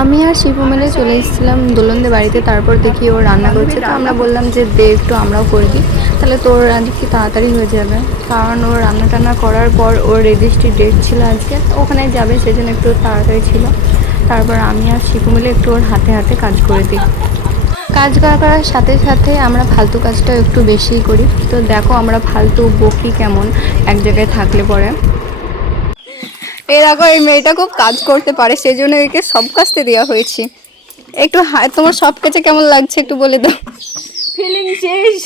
আমি আর শিপু মিলে চলে এসেছিলাম দোলনদের বাড়িতে। তারপর দেখি ও রান্না করছে, তো আমরা বললাম যে দে একটু আমরাও করে দিই, তাহলে তোর আজকে তাড়াতাড়ি হয়ে যাবে। কারণ ওর রান্না টান্না করার পর ওর রেজিস্ট্রি ডেট ছিল আজকে, ওখানে যাবে, সেজন্য একটু তাড়াতাড়ি ছিল। তারপর আমি আর শিপু মিলে একটু ওর হাতে হাতে কাজ করে দিই। কাজ করার সাথে সাথে আমরা ফালতু কাজটাও একটু বেশিই করি। তো দেখো আমরা ফালতু বকি কেমন এক জায়গায় থাকলে পরে। এই দেখো এই মেয়েটা খুব কাজ করতে পারে, সেই জন্য একে সব কাজতে দেওয়া হয়েছে। একটু তোমার সব কাজে কেমন লাগছে একটু বলে দাও। ফিলিংস ইজ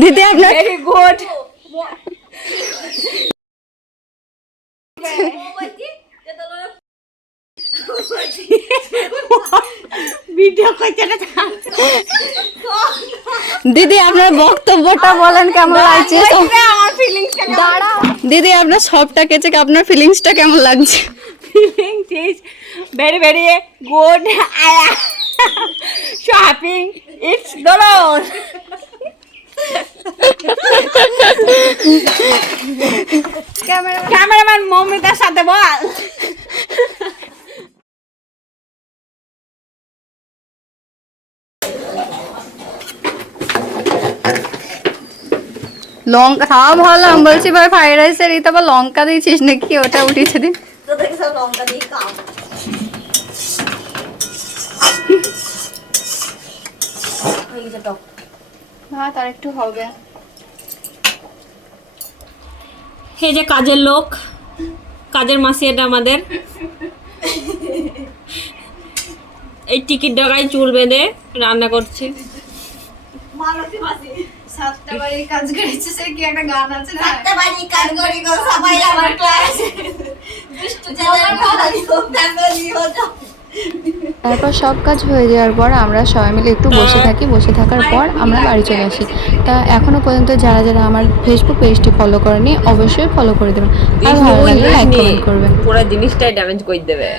দিদি আপনার ভেরি গুড। ভিডিও করতে না দিদি আপনার বক্তব্যটা বলেন কেমন লাগছে। আমার ফিলিংস দাঁড়াও দিদি, আপনার সবটা কেচে আপনার ফিলিংসটা কেমন লাগছে। Feelings is very very good. Shopping it's Dolon. Cameraman মৌমিতার সাথে বল। লঙ্কা খাওয়া ভালো, আমি বলছি ভাই ফ্রাইড রাইসের এই তো আবার লঙ্কা দিয়েছিস নাকি, ওটা উঠেছে দিন। হ্যাঁ তার একটু হবে। এই যে কাজের লোক, কাজের মাসি এটা আমাদের। এই টিকিট ডাকায় চুল বেঁধে রান্না করছে। সাতটা বাড়ি কাজ করেছে, সে কি একটা গান আছে না, সাতটা বাড়ি কাজ করি গো সবাই আমার ক্লাস দুষ্টু ছেলের ভালো হতো। তারপর সব কাজ হয়ে যাওয়ার পর আমরা সবাই মিলে একটু বসে থাকি, বসে থাকার পর আমরা বাড়ি চলে আসি। তা এখনো পর্যন্ত যারা যারা আমার ফেসবুক পেজটি ফলো করেনি অবশ্যই ফলো করে দেবেন, আর ভালো লাগলে লাইক কমেন্ট করবেন। পুরো জিনিসটাই ড্যামেজ করে দেবে।